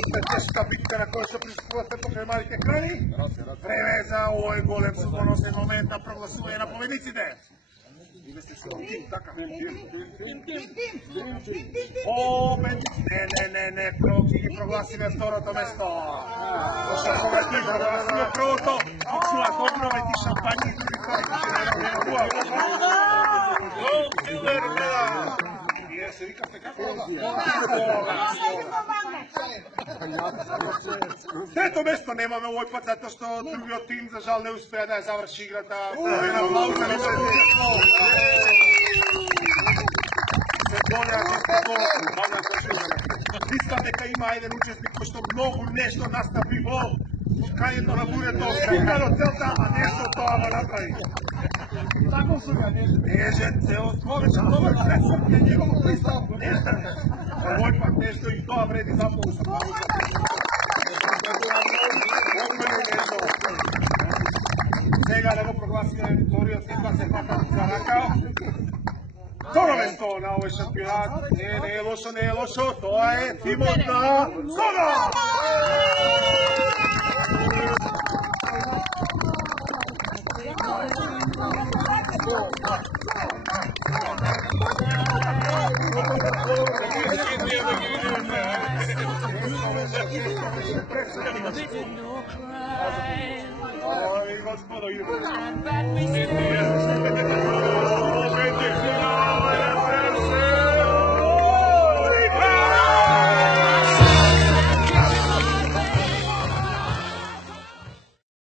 Тежка битка на која што присуствувате покрај малите крајни. Превеза овој голем судбоносен момент на прогласување на победниците. Вие сте со тим, така? Не, прво ќе ги прогласиме второто место. Зашто кога ти прогласиме првото, чува доброве ти шампањи и други Вие се викавте како Трето место немаме овој пат, затоа што другиот тим за жал не успеа да ја заврши играта. Мислам дека има еден учесник кој што многу нешто настапи во кајето на бурето, стигна до целта, а нешто тоа го направи. Тако су ја неже цел, повече добар пресак на негово пристав, нешто. Овој пат нешто и тоа вреди за полуса. Сега да го прогласиме вториот тим, да се пака за рака. Второ место на овој шампионат, не е лошо, тоа е тимот на Зона! Ой, господо,